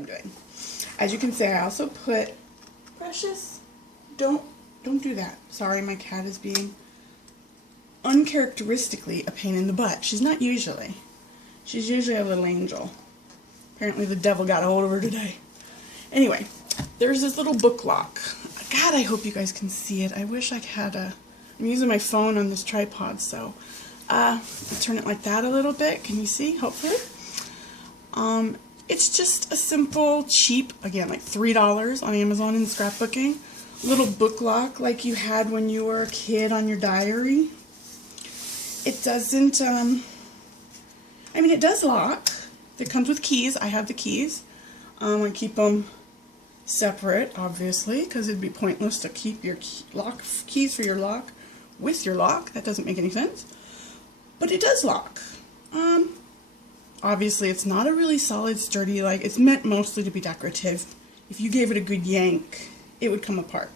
I'm doing. As you can see, I also put, Precious, don't do that. Sorry, my cat is being uncharacteristically a pain in the butt. She's not usually. She's usually a little angel. Apparently the devil got a hold of her today. Anyway, there's this little book lock. God, I hope you guys can see it. I wish I had a... I'm using my phone on this tripod, so... I'll turn it like that a little bit. Can you see? Hopefully. It's just a simple, cheap, again, like $3 on Amazon in scrapbooking. Little book lock like you had when you were a kid on your diary. It doesn't, I mean, it does lock. It comes with keys. I have the keys. I keep them separate, obviously, because it'd be pointless to keep your keys for your lock with your lock. That doesn't make any sense. But it does lock. Obviously, it's not a really solid, sturdy, like, it's meant mostly to be decorative. If you gave it a good yank, it would come apart.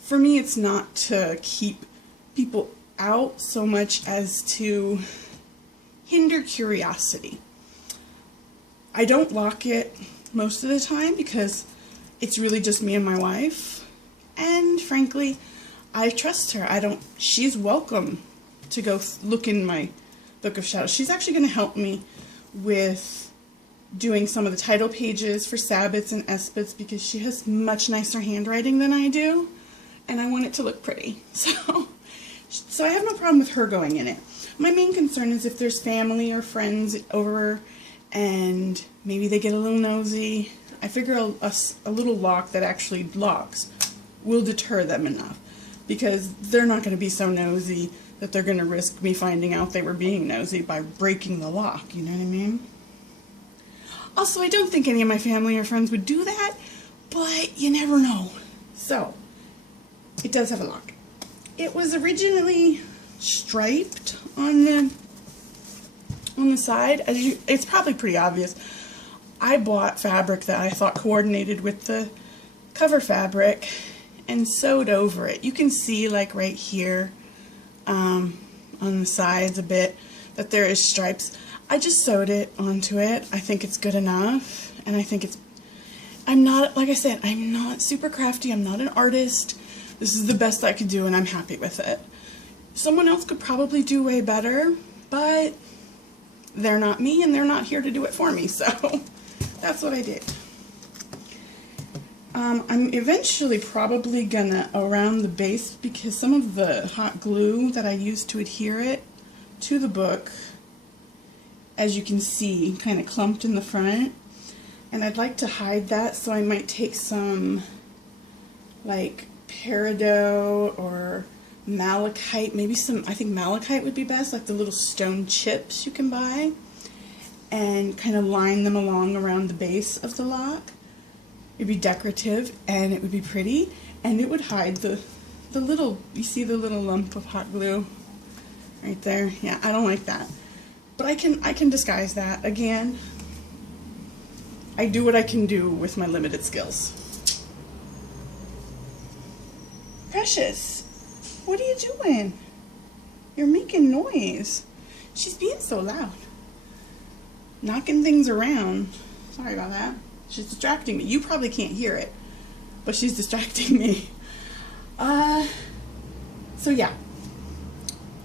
For me, it's not to keep people out so much as to hinder curiosity. I don't lock it most of the time because it's really just me and my wife. And frankly, I trust her. She's welcome to go look in my Book of Shadows. She's actually going to help me with doing some of the title pages for Sabbats and Esbats because she has much nicer handwriting than I do, and I want it to look pretty. So I have no problem with her going in it. My main concern is if there's family or friends over and maybe they get a little nosy. I figure a little lock that actually locks will deter them enough because they're not going to be so nosy that they're going to risk me finding out they were being nosy by breaking the lock, you know what I mean? Also, I don't think any of my family or friends would do that, but you never know. So, it does have a lock. It was originally striped on the side. It's probably pretty obvious. I bought fabric that I thought coordinated with the cover fabric and sewed over it. You can see, like right here, on the sides a bit, that there is stripes. I just sewed it onto it. I think it's good enough, and I think I'm not, like I said, I'm not super crafty. I'm not an artist. This is the best I could do, and I'm happy with it. Someone else could probably do way better, but they're not me, and they're not here to do it for me, so that's what I did. I'm eventually probably gonna around the base because some of the hot glue that I used to adhere it to the book, as you can see, kind of clumped in the front, and I'd like to hide that, so I might take some like peridot or malachite, maybe some, I think malachite would be best, like the little stone chips you can buy, and kind of line them along around the base of the lock. It'd be decorative, and it would be pretty, and it would hide the little, you see the little lump of hot glue right there? Yeah, I don't like that. But I can disguise that. Again, I do what I can do with my limited skills. Precious, what are you doing? You're making noise. She's being so loud. Knocking things around. Sorry about that. She's distracting me. You probably can't hear it, but she's distracting me. So yeah.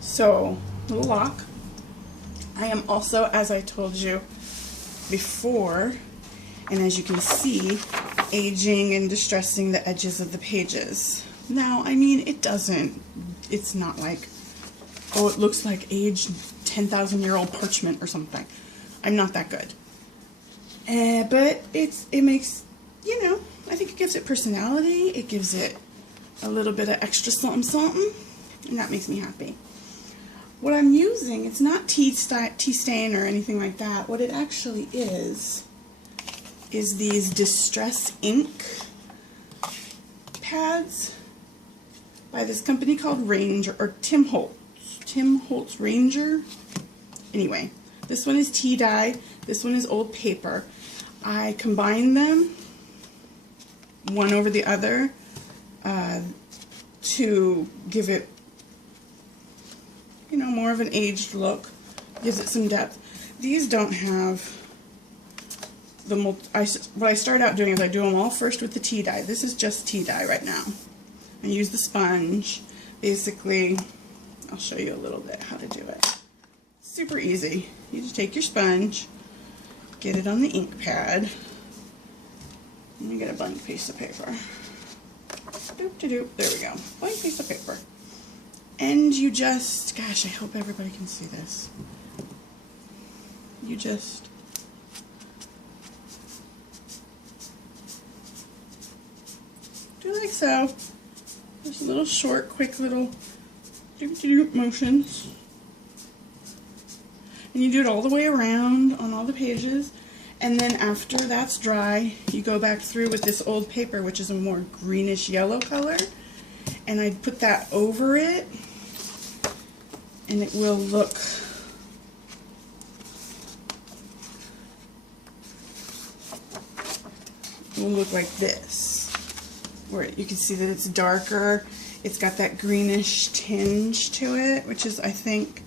So, little lock. I am also, as I told you before, and as you can see, aging and distressing the edges of the pages. Now, I mean, it's not like, oh, it looks like aged 10,000-year-old parchment or something. I'm not that good. But it makes, you know, I think it gives it personality. It gives it a little bit of extra something something, and that makes me happy. What I'm using, it's not tea stain or anything like that. What it actually is these Distress ink pads by this company called Ranger, or Tim Holtz Ranger. Anyway, this one is tea dye, this one is old paper. I combine them, one over the other, to give it, you know, more of an aged look, gives it some depth. These don't have what I start out doing is I do them all first with the tea dye. This is just tea dye right now. I use the sponge. Basically, I'll show you a little bit how to do it. Super easy. You just take your sponge, get it on the ink pad, and you get a blank piece of paper. Doop-de-doop. There we go. Blank piece of paper. And you just, gosh, I hope everybody can see this. You just do like so. Just little short, quick little doop-de-doop motions. And you do it all the way around on all the pages. And then after that's dry, you go back through with this old paper, which is a more greenish yellow color. And I put that over it, and it will look like this, where you can see that it's darker. It's got that greenish tinge to it, which is, I think,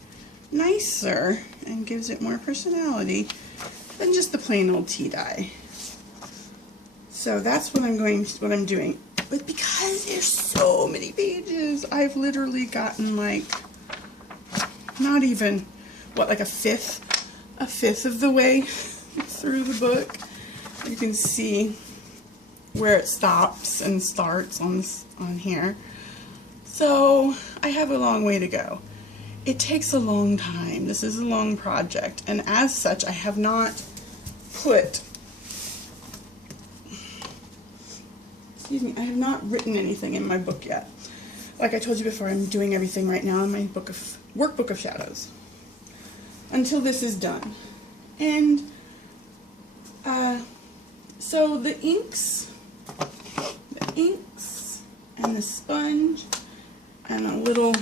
nicer and gives it more personality than just the plain old tea dye. So that's what I'm doing. But because there's so many pages, I've literally gotten like not even like a fifth of the way through the book. You can see where it stops and starts on here. So I have a long way to go. It takes a long time. This is a long project, and as such, I have not put, excuse me, I have not written anything in my book yet. Like I told you before, I'm doing everything right now in my workbook of shadows until this is done. And so the inks and the sponge and a little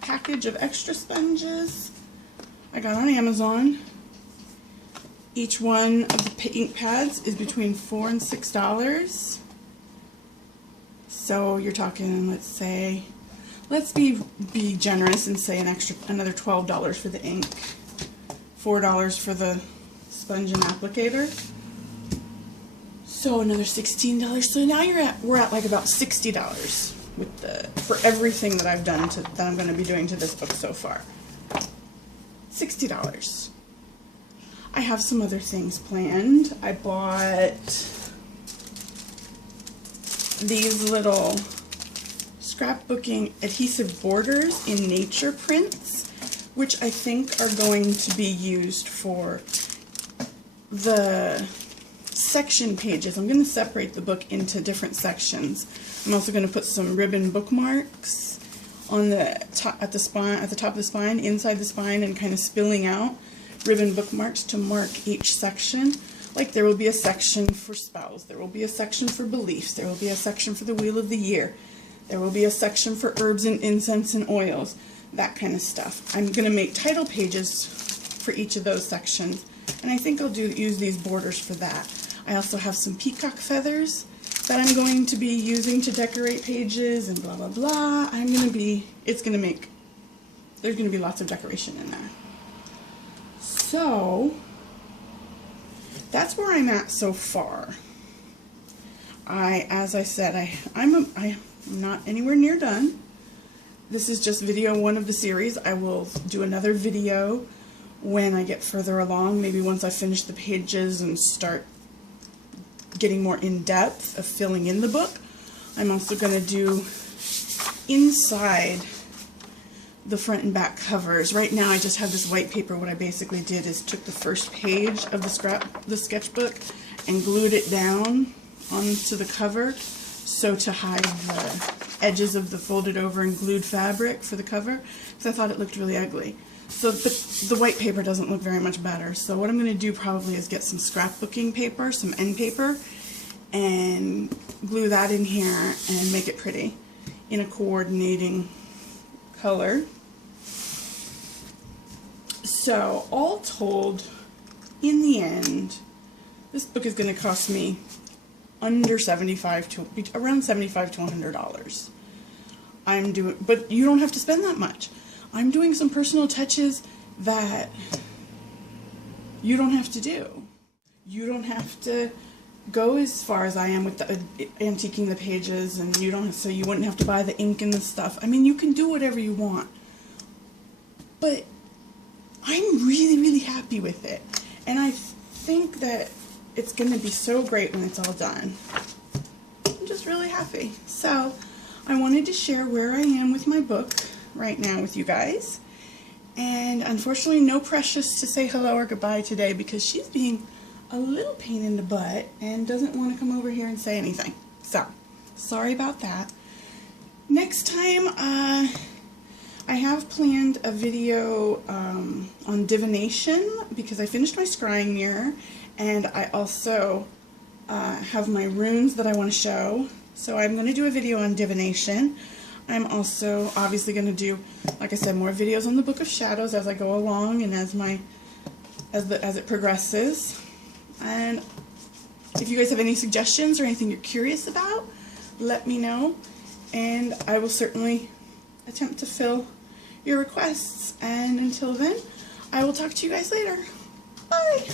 package of extra sponges I got on Amazon. Each one of the ink pads is between $4 and $6. So you're talking, let's be generous and say another $12 for the ink, $4 for the sponge and applicator. So another $16. So now we're at like about $60 for everything that I've done that I'm going to be doing to this book so far. $60. I have some other things planned. I bought these little scrapbooking adhesive borders in nature prints, which I think are going to be used for the section pages. I'm going to separate the book into different sections. I'm also going to put some ribbon bookmarks on the top, at the top of the spine, inside the spine, and kind of spilling out ribbon bookmarks to mark each section. Like there will be a section for spells, there will be a section for beliefs, there will be a section for the wheel of the year, there will be a section for herbs and incense and oils, that kind of stuff. I'm going to make title pages for each of those sections, and I think I'll use these borders for that. I also have some peacock feathers that I'm going to be using to decorate pages and blah blah blah. There's going to be lots of decoration in there. So that's where I'm at so far. As I said, I'm not anywhere near done. This is just video 1 of the series. I will do another video when I get further along, maybe once I finish the pages and start getting more in depth of filling in the book. I'm also going to do inside the front and back covers. Right now I just have this white paper. What I basically did is took the first page of the sketchbook and glued it down onto the cover, so to hide the edges of the folded over and glued fabric for the cover, because I thought it looked really ugly. So the white paper doesn't look very much better. So what I'm going to do probably is get some scrapbooking paper, some end paper, and glue that in here and make it pretty in a coordinating color. So all told, in the end, this book is going to cost me around $75 to $100. But you don't have to spend that much. I'm doing some personal touches that you don't have to do. You don't have to go as far as I am with the antiquing the pages, and you don't, so you wouldn't have to buy the ink and the stuff. I mean, you can do whatever you want, but I'm really, really happy with it, and I think that it's going to be so great when it's all done. I'm just really happy. So I wanted to share where I am with my book right now with you guys, and unfortunately no Precious to say hello or goodbye today because she's being a little pain in the butt and doesn't want to come over here and say anything. So, sorry about that. Next time, I have planned a video on divination because I finished my scrying mirror, and I also have my runes that I want to show. So I'm going to do a video on divination. I'm also obviously going to do, like I said, more videos on the Book of Shadows as I go along and as it progresses. And if you guys have any suggestions or anything you're curious about, let me know, and I will certainly attempt to fill your requests. And until then, I will talk to you guys later. Bye!